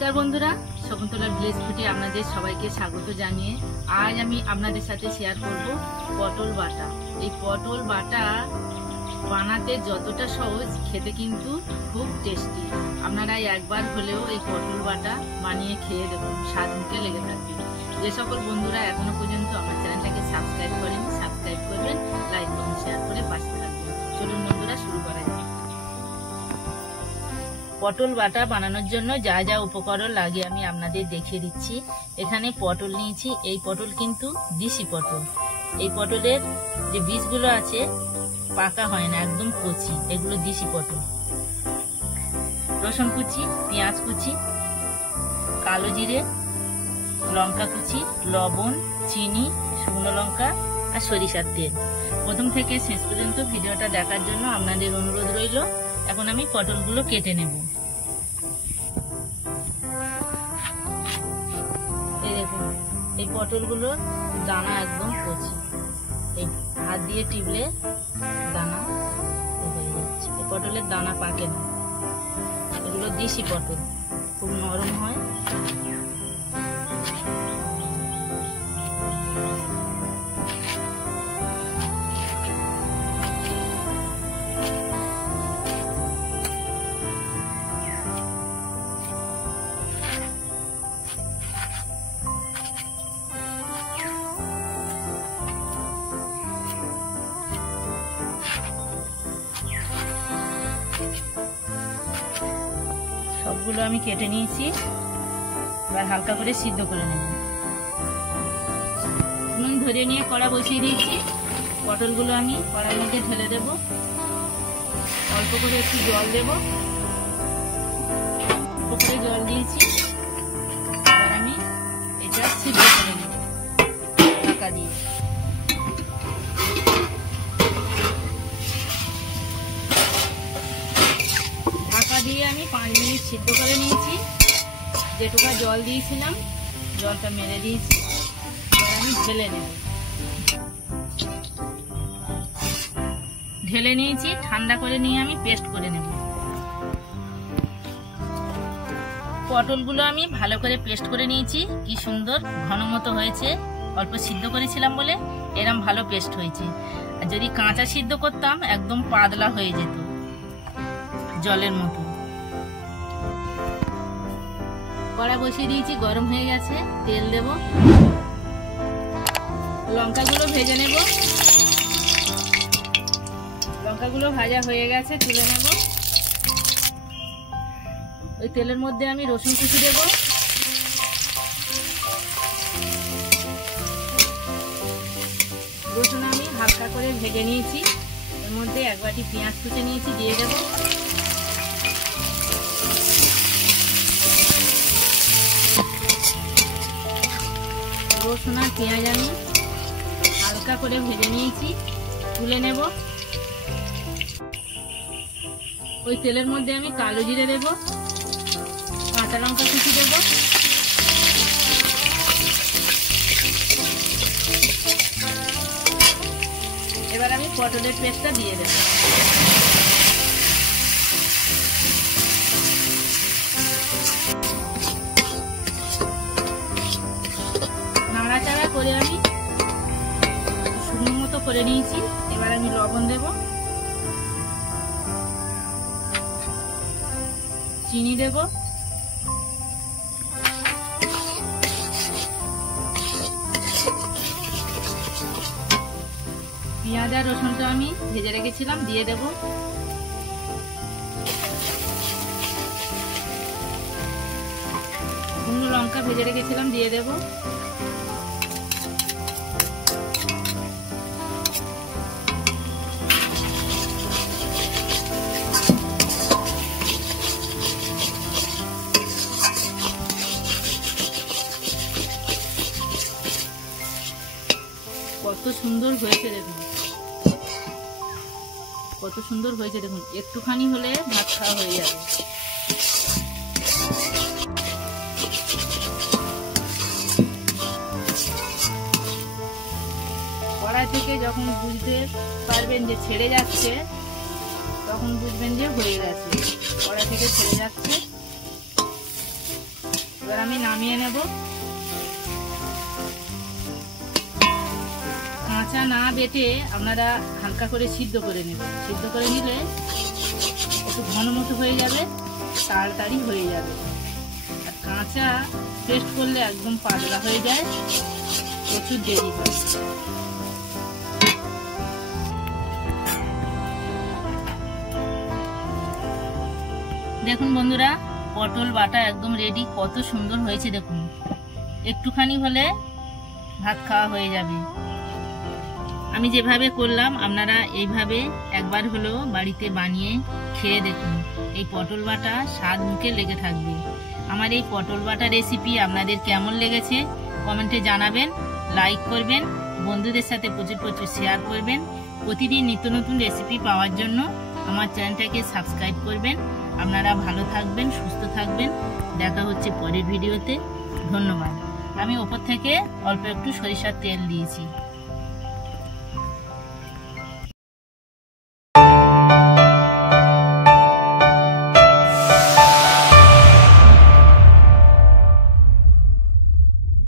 নমস্কার বন্ধুরা, শকুন্তলা ভিলেজ ফুডে আপনাদের সবাইকে স্বাগত জানিয়ে আজ আমি আপনাদের সাথে শেয়ার করব পটল বাটা। এই পটল বাটা বানাতে যতটা সহজ, খেতে কিন্তু খুব টেস্টি। আপনারা একবার হলেও এই পটল বাটা বানিয়ে খেয়ে দেখুন, স্বাদ মুখে লেগে থাকবে। যে সকল বন্ধুরা এখনো পর্যন্ত আমার চ্যানেলটাকে সাবস্ক্রাইব করেন, সাবস্ক্রাইব করবেন, লাইক করুন, শেয়ার করে পাশে থাকবেন। চলুন বন্ধুরা, শুরু করা যাক। পটল বাটা বানানোর জন্য যা যা উপকরণ লাগে আমি আপনাদের দেখিয়ে দিচ্ছি। এখানে পটল নিয়েছি। এই পটল কিন্তু দেশি পটল। এই পটলের যে বীজগুলো আছে পাকা হয় না, একদম কচি, এগুলো দেশি পটল। রসুন কুচি, পেঁয়াজ কুচি, কালো জিরে, লঙ্কা কুচি, লবণ, চিনি, শুকনো লঙ্কা আর সরিষার তেল। প্রথম থেকে শেষ পর্যন্ত ভিডিওটা দেখার জন্য আপনাদের অনুরোধ রইল। এখন আমি পটলগুলো কেটে নেব। এই দেখুন, এই পটলগুলো দানা একদম কচি, এই হাত দিয়ে টিপলে দানা হয়ে যাচ্ছে। এই পটলের দানা পাকে না, এগুলো দেশি পটল, খুব নরম হয়। সবগুলো আমি কেটে নিয়েছি। এবার হালকা করে সিদ্ধ করে নেব। নুন ধরে নিয়ে কড়া বসিয়ে দিয়েছি। পটলগুলো আমি কড়ার মধ্যে ঢেলে দেব। অল্প করে একটু জল দেব। অল্প করে জল দিয়েছি। এবার আমি এটা সিদ্ধ করে নেব ঢাকা দিয়ে। দিয়ে আমি 5 মিনিট সিদ্ধ করে নিয়েছি। যেটুকু জল দিয়েছিলাম জলটা মেরে দিয়েছি। এবার আমি ঢেলে নেব। ঢেলে নিয়েছি, ঠান্ডা করে নিয়ে আমি পেস্ট করে নেব। পটলগুলো আমি ভালো করে পেস্ট করে নিয়েছি। কি সুন্দর ঘন মতো হয়েছে। অল্প সিদ্ধ করেছিলাম বলে এরম ভালো পেস্ট হয়েছে। আর যদি কাঁচা সিদ্ধ করতাম একদম পাতলা হয়ে যেত, জলের মতো। কড়া বসিয়ে দিয়েছি, গরম হয়ে গেছে। তেল দেব। লঙ্কাগুলো ভেজে নেব। লঙ্কাগুলো ভাজা হয়ে গেছে, তুলে নেব। ওই তেলের মধ্যে আমি রসুন কুচি দেব। রসুন আমি হালকা করে ভেজে নিয়েছি। এর মধ্যে 1 বাটি পেঁয়াজ কুচি নিয়েছি, দিয়ে দেব। রসুন আর পেঁয়াজ আমি হালকা করে ভেজে নিয়েছি, তুলে নেব। ওই তেলের মধ্যে আমি কালো জিরে দেব, কাঁচা লঙ্কা কুচি দেব, এবার আমি পটলের পেস্টটা দিয়ে দেব। নাড়াচাড়া করে আমি শুকনো মতো করে নিয়েছি। এবার আমি লবণ দেব, চিনি দেব, পেঁয়াজ আর রসুনটা আমি ভেজে রেখেছিলাম, দিয়ে দেব। শুকনো লঙ্কা ভেজে রেখেছিলাম, দিয়ে দেব। কত সুন্দর হয়েছে দেখুন, কত সুন্দর হয়েছে দেখুন। একটুখানি হলে ভাত খাওয়া হয়ে যাবে। কড়াই থেকে যখন বুঝতে পারবেন যে ছেড়ে যাচ্ছে, তখন বুঝবেন যে হয়ে গেছে। কড়াই থেকে ছেড়ে যাচ্ছে। এবার আমি নামিয়ে নেব। কাঁচা না বেটে আপনারা হালকা করে সিদ্ধ করে নেবেন। সিদ্ধ করে নিলে একটু ঘন মতো হয়ে যাবে, তাড়াতাড়ি হয়ে যাবে। আর কাঁচা পেস্ট করলে একদম পাতলা হয়ে যায়, প্রচুর দেরি হয়। দেখুন বন্ধুরা, পটল বাটা একদম রেডি। কত সুন্দর হয়েছে দেখুন। একটুখানি হলে ভাত খাওয়া হয়ে যাবে। আমি যেভাবে করলাম আপনারা এইভাবে একবার হলেও বাড়িতে বানিয়ে খেয়ে দেখুন। এই পটল বাটা স্বাদ মুখে লেগে থাকবে। আমার এই পটল বাটা রেসিপি আপনাদের কেমন লেগেছে কমেন্টে জানাবেন, লাইক করবেন, বন্ধুদের সাথে প্রচুর প্রচুর শেয়ার করবেন। প্রতিদিন নিত্য নতুন রেসিপি পাওয়ার জন্য আমার চ্যানেলটাকে সাবস্ক্রাইব করবেন। আপনারা ভালো থাকবেন, সুস্থ থাকবেন। দেখা হচ্ছে পরের ভিডিওতে। ধন্যবাদ। আমি ওপর থেকে অল্প একটু সরিষার তেল দিয়েছি।